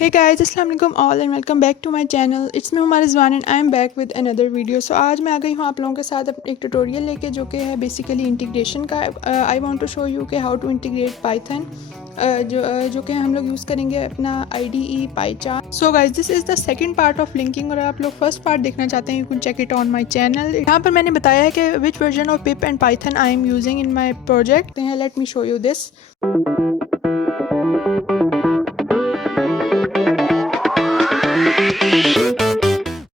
Hey guys, अस्सलाम वालेकुम all and welcome back to my channel. It's me Umar Rizwan and I am back with another video. So आज मैं आ गई हूँ आप लोगों के साथ एक ट्यूटोरियल लेके जो कि है बेसिकली इंटीग्रेशन का। I want to show you कि हाउ टू इंटीग्रेट पाइथन जो कि हम लोग यूज़ करेंगे अपना IDE PyCharm। So guys this is the second part of linking, और आप लोग फर्स्ट पार्ट देखना चाहते हैं you can check it on my channel. यहाँ पर मैंने बताया है कि which version of pip and Python I am using in my project. Let me show you this.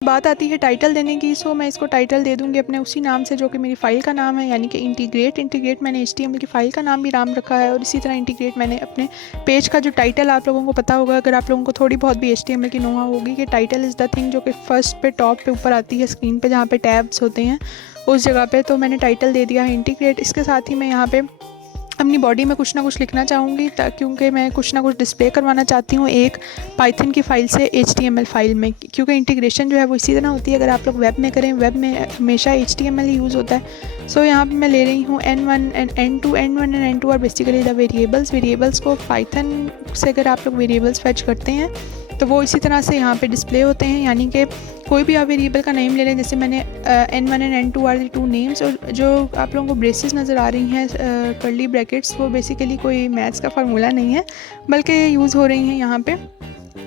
बात आती है टाइटल देने की। सो मैं इसको टाइटल दे दूंगी अपने उसी नाम से जो कि मेरी फ़ाइल का नाम है, यानी कि इंटीग्रेट मैंने HTML की फ़ाइल का नाम भी नाम रखा है। और इसी तरह इंटीग्रेट मैंने अपने पेज का जो टाइटल, आप लोगों को पता होगा अगर आप लोगों को थोड़ी बहुत भी HTML की नोहा होगी कि टाइटल इज़ द थिंग जो कि फर्स्ट पे टॉप पे ऊपर आती है स्क्रीन पे, जहाँ पे टैब्स होते हैं उस जगह पे। तो मैंने टाइटल दे दिया है इंटीग्रेट। इसके साथ ही मैं यहाँ पे अपनी बॉडी में कुछ ना कुछ लिखना चाहूँगी क्योंकि मैं कुछ ना कुछ डिस्प्ले करवाना चाहती हूँ एक पाइथन की फ़ाइल से HTML फ़ाइल में, क्योंकि इंटीग्रेशन जो है वो इसी तरह होती है। अगर आप लोग वेब में करें, वेब में हमेशा HTML ही यूज़ होता है। सो यहाँ पे मैं ले रही हूँ N1 and N2 and N2 और बेसिकली द वेरिएबल्स को पाइथन से अगर आप लोग वेरिएबल्स फेच करते हैं तो वो इसी तरह से यहाँ पे डिस्प्ले होते हैं, यानी कि कोई भी आप वेरिएबल का नेम ले लें। जैसे मैंने N1 and N2 are the two names, और जो आप लोगों को ब्रेसेस नज़र आ रही हैं कर्ली ब्रैकेट्स, वो बेसिकली कोई मैथ्स का फार्मूला नहीं है, बल्कि यूज़ हो रही हैं यहाँ पे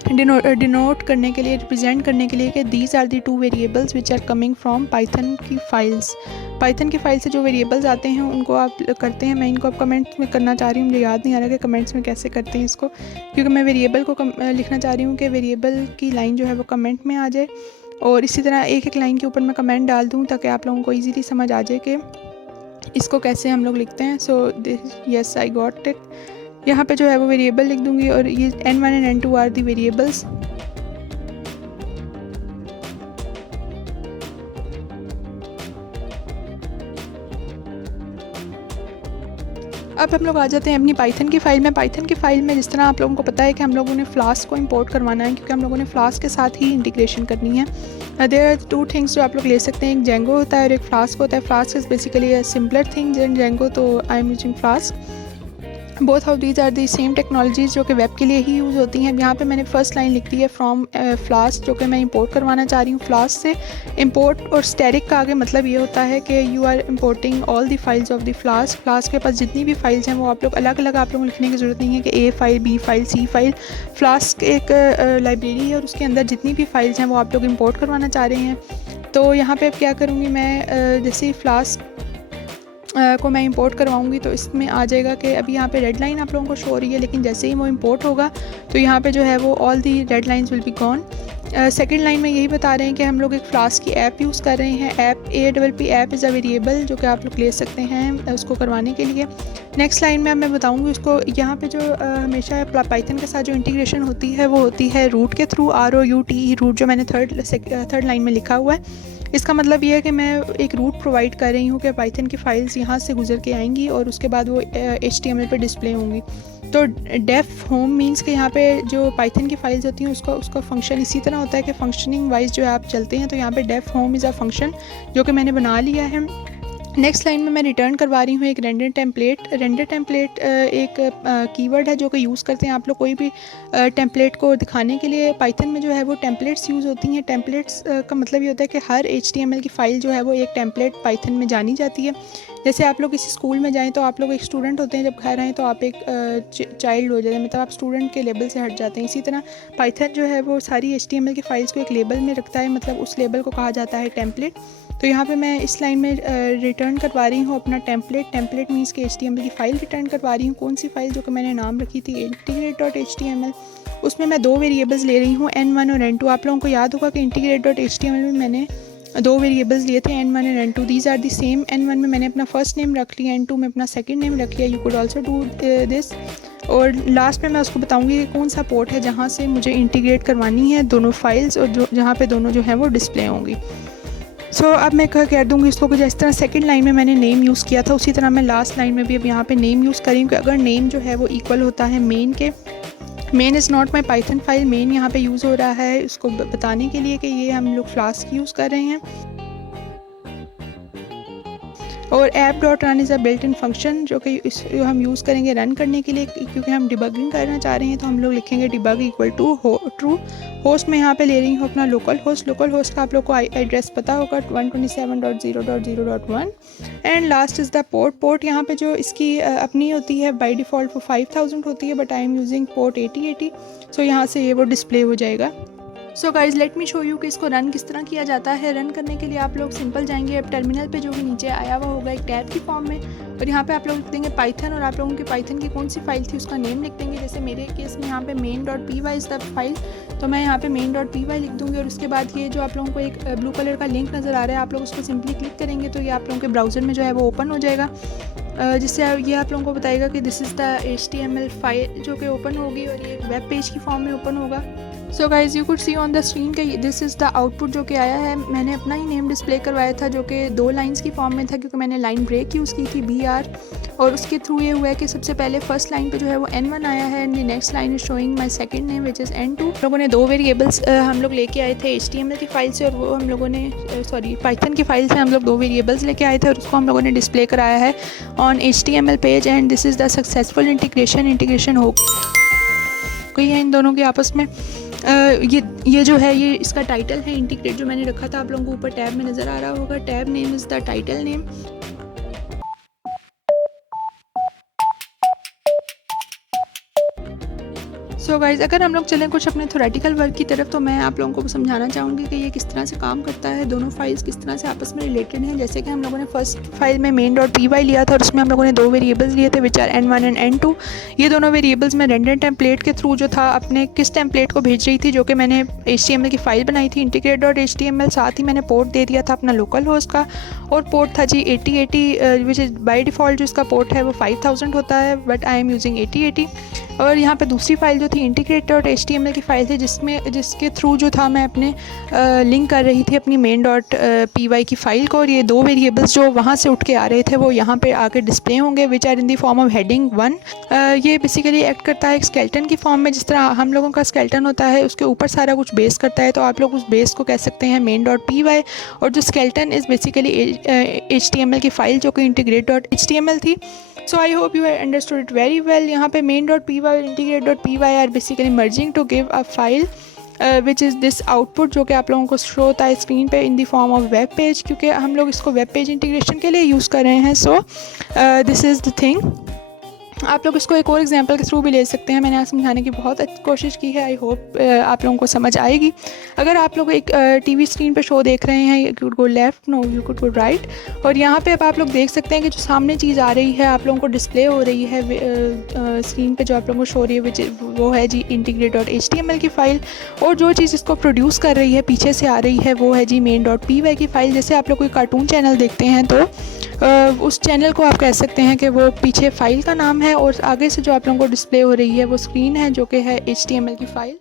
डिनोट करने के लिए, रिप्रेजेंट करने के लिए कि these are the two variables which are coming from Python की फाइल्स। पाइथन की फ़ाइल से जो वेरिएबल्स आते हैं उनको आप करते हैं। मैं इनको आप कमेंट्स में करना चाह रही हूँ, मुझे याद नहीं आ रहा कि कमेंट्स में कैसे करते हैं इसको, क्योंकि मैं वेरिएबल को लिखना चाह रही हूँ कि वेरिएबल की लाइन जो है वो कमेंट में आ जाए, और इसी तरह एक एक लाइन के ऊपर मैं कमेंट डाल दूँ ताकि आप लोगों को ईजीली समझ आ जाए कि इसको कैसे हम लोग लिखते हैं। So yes I got it. यहाँ पे जो है वो वेरिएबल लिख दूंगी, और ये N1 and N2 are the variables. अब हम लोग आ जाते हैं अपनी पाइथन की फ़ाइल में। पाइथन की फ़ाइल में जिस तरह आप लोगों को पता है कि हम लोगों ने फ्लास्क को इंपोर्ट करवाना है, क्योंकि हम लोगों ने फ्लास्क के साथ ही इंटीग्रेशन करनी है। देयर आर टू थिंग्स जो आप लोग ले सकते हैं, एक जेंगो होता है और एक फ्लास्क होता है। Flask is basically a simpler thing than Django, so I am using flask. Both of these are the same technologies जो कि वेब के लिए ही यूज़ होती हैं। यहाँ पे मैंने फर्स्ट लाइन लिख दी है फ्रॉम फ्लास्क, जो कि मैं इंपोर्ट करवाना चाह रही हूँ फ्लास्क से। इंपोर्ट और स्टैटिक का आगे मतलब ये होता है कि you are importing all the files of the Flask. Flask के पास जितनी भी फाइल्स हैं वो आप लोग अलग अलग, आप लोगों को लिखने की ज़रूरत नहीं है कि A file, B file, C file. Flask एक लाइब्रेरी है और उसके अंदर जितनी भी फाइल्स हैं वो आप लोग इंपोर्ट करवाना चाह रहे हैं। तो यहाँ पर क्या करूँगी मैं, जैसे फ्लास्क को मैं इंपोर्ट करवाऊंगी तो इसमें आ जाएगा कि अभी यहाँ पे रेड लाइन आप लोगों को शो हो रही है, लेकिन जैसे ही वो इंपोर्ट होगा तो यहाँ पे जो है वो all the red lines will be gone. Second line में यही बता रहे हैं कि हम लोग एक फ्लास्क की ऐप यूज़ कर रहे हैं। App APP app is a variable जो कि आप लोग ले सकते हैं उसको करवाने के लिए। नेक्स्ट लाइन में अब मैं बताऊंगी उसको। यहाँ पे जो हमेशा पाइथन के साथ जो इंटीग्रेशन होती है वो होती है रूट के थ्रू, ROUT रूट, जो मैंने थर्ड लाइन में लिखा हुआ है। इसका मतलब ये है कि मैं एक रूट प्रोवाइड कर रही हूँ कि पाइथन की फ़ाइल्स यहाँ से गुजर के आएंगी और उसके बाद वो HTML पे डिस्प्ले होंगी। तो डेफ होम मींस कि यहाँ पे जो पाइथन की फाइल्स होती हैं उसका फंक्शन इसी तरह होता है कि फंक्शनिंग वाइज जो है आप चलते हैं। तो यहाँ पे def home is a function जो कि मैंने बना लिया है। नेक्स्ट लाइन में मैं रिटर्न करवा रही हूँ एक रेंडर टेम्पलेट। रेंडर टेम्पलेट एक कीवर्ड है जो कि यूज़ करते हैं आप लोग कोई भी टेम्पलेट को दिखाने के लिए। पाइथन में जो है वो टेम्पलेट्स यूज़ होती हैं। टेम्पलेट्स का मतलब ये होता है कि हर HTML की फ़ाइल जो है वो एक टेम्पलेट पाइथन में जानी जाती है। जैसे आप लोग किसी स्कूल में जाएं तो आप लोग एक स्टूडेंट होते हैं, जब घर आएँ तो आप एक चाइल्ड हो जाते हैं, मतलब आप स्टूडेंट के लेबल से हट जाते हैं। इसी तरह पाइथन जो है वो सारी HTML की फ़ाइल्स को एक लेबल में रखता है, मतलब उस लेबल को कहा जाता है टेम्पलेट। तो यहाँ पे मैं इस लाइन में रिटर्न करवा रही हूँ अपना टेम्पलेट मीन्स के HTML की फ़ाइल रिटर्न करवा रही हूँ। कौन सी फ़ाइल, जो कि मैंने नाम रखी थी integrate.html। उसमें मैं दो वेरिएबल्स ले रही हूँ N1 और N2। आप लोगों को याद होगा कि integrate.html में मैंने दो वेरिएबल्स लिए थे N1 और N2। These are the same. N1 में मैंने अपना फर्स्ट नेम रख लिया, N2 में अपना सेकंड नेम रख लिया। You could also do this. और लास्ट में मैं उसको बताऊंगी कि कौन सा पोर्ट है जहाँ से मुझे इंटीग्रेट करवानी है दोनों फाइल्स, और जहाँ पे दोनों जो है वो डिस्प्ले होंगी। सो अब मैं कह दूँगी इसको कि जिस तरह सेकंड लाइन में मैंने नेम यूज़ किया था उसी तरह मैं लास्ट लाइन में भी अब यहाँ पे नेम यूज़ करी हूँ कि अगर नेम जो है वो इक्वल होता है मेन के। Main is not my Python file, main यहाँ पे यूज़ हो रहा है उसको बताने के लिए कि ये हम लोग फ्लास्क यूज़ कर रहे हैं। और app dot run is a built in function जो कि हम यूज़ करेंगे रन करने के लिए, क्योंकि हम डिबगिंग करना चाह रहे हैं तो हम लोग लिखेंगे debug equal to true. Host में यहाँ पे ले रही हूँ अपना लोकल होस्ट का आप लोग को एड्रेस पता होगा 127.0.0.1। And last is the port यहाँ पे जो इसकी अपनी होती है बाई डिफ़ॉल्ट वो 5000 होती है, but I am using port 8080, सो यहाँ से ये वो डिस्प्ले हो जाएगा। So guys late me show you कि इसको रन किस तरह किया जाता है। रन करने के लिए आप लोग सिंपल जाएंगे अब टर्मिनल पे, जो कि नीचे आया हुआ होगा एक टैब की फॉर्म में, और यहाँ पे आप लोग लिख देंगे पाइथन, और आप लोगों की पाइथन की कौन सी फाइल थी उसका नेम लिख देंगे। जैसे मेरे केस में यहाँ पे main.py इज़ द फाइल, तो मैं यहाँ पे main.py लिख दूँगी। और उसके बाद ये जो आप लोगों को एक ब्लू कलर का लिंक नज़र आ रहा है, आप लोग उसको सिंपली क्लिक करेंगे तो ये आप लोगों के ब्राउज़र में जो है वो ओपन हो जाएगा, जिससे ये आप लोगों को बताएगा कि this is the HTML file जो कि ओपन होगी और ये वेब पेज की फॉर्म में ओपन होगा। So guys you could see on the screen के दिस इज़ द आउटपुट जो कि आया है। मैंने अपना ही नेम डिस्प्ले करवाया था जो कि 2 लाइंस की फॉर्म में था, क्योंकि मैंने लाइन ब्रेक यूज़ की थी BR, और उसके थ्रू ये हुआ है कि सबसे पहले फर्स्ट लाइन पे जो है वो N1 आया है, and the next line is showing my second name which is N2। लोगों ने 2 वेरिएबल्स हम लोग लेके आए थे HTML की फाइल से, और वो हम लोगों ने पाइथन की फाइल से हम लोग 2 वेरिएबल्स लेके आए थे, और उसको हम लोगों ने डिस्प्ले कराया है on HTML page. And this is the successful integration हो गई है इन दोनों के आपस में। ये जो है ये इसका टाइटल है इंटीग्रेट जो मैंने रखा था, आप लोगों को ऊपर टैब में नज़र आ रहा होगा, tab name is the title name. So guys अगर हम लोग चलें कुछ अपने थ्योरेटिकल वर्क की तरफ, तो मैं आप लोगों को समझाना चाहूँगी कि ये किस तरह से काम करता है, दोनों फाइल्स किस तरह से आपस में रिलेटेड हैं। जैसे कि हम लोगों ने फर्स्ट फाइल में main.py लिया था, और उसमें हम लोगों ने 2 वेरिएबल्स लिए थे which are N1 and N2। ये दोनों वेरिएबल्स मैं रेंडर टेम्पलेट के थ्रू जो था अपने किस टेम्पलेट को भेज रही थी, जो कि मैंने HTML की फ़ाइल बनाई थी integrate.html, साथ ही मैंने पोर्ट दे दिया था अपना लोकल होस्ट का, और पोर्ट था जी 8080 विच इज़ बाई डिफ़ॉल्ट जो इसका पोर्ट है वो 5000 होता है, बट आई एम यूजिंग 8080। और यहाँ पे दूसरी फाइल जो थी integrate.html की फ़ाइल थी, जिसके थ्रू जो था मैं अपने लिंक कर रही थी अपनी main.py की फ़ाइल को, और ये 2 वेरिएबल्स जो वहाँ से उठ के आ रहे थे वो यहाँ पे आके डिस्प्ले होंगे which are in the form of heading 1। ये बेसिकली एक्ट करता है एक स्केलेटन की फॉर्म में, जिस तरह हम लोगों का स्केलेटन होता है उसके ऊपर सारा कुछ बेस करता है, तो आप लोग उस बेस को कह सकते हैं main.py, और जो स्केलेटन इज़ बेसिकली HTML की फ़ाइल जो कि integrate.html थी। So I hope you have understood it very well। यहाँ पे main.py और integrate.py are basically merging to give a file which is this output जो कि आप लोगों को शो होता है स्क्रीन पे in the form of web page, क्योंकि हम लोग इसको वेब पेज इंटीग्रेशन के लिए यूज़ कर रहे हैं। So this is the thing। आप लोग इसको एक और एग्जांपल के थ्रू भी ले सकते हैं। मैंने आज समझाने की बहुत अच्छी कोशिश की है, आई होप आप लोगों को समझ आएगी। अगर आप लोग एक टीवी स्क्रीन पे शो देख रहे हैं, you could go left, no you could go right, और यहाँ पे अब आप लोग देख सकते हैं कि जो सामने चीज़ आ रही है आप लोगों को डिस्प्ले हो रही है स्क्रीन पे, जो आप लोगों को शो हो रही है वो है जी integrate.html की फ़ाइल, और जो चीज़ इसको प्रोड्यूस कर रही है पीछे से आ रही है वो है जी main.py की फ़ाइल। जैसे आप लोग कोई कार्टून चैनल देखते हैं तो उस चैनल को आप कह सकते हैं कि वो पीछे फ़ाइल का नाम है, और आगे से जो आप लोगों को डिस्प्ले हो रही है वो स्क्रीन है जो कि है HTML की फ़ाइल।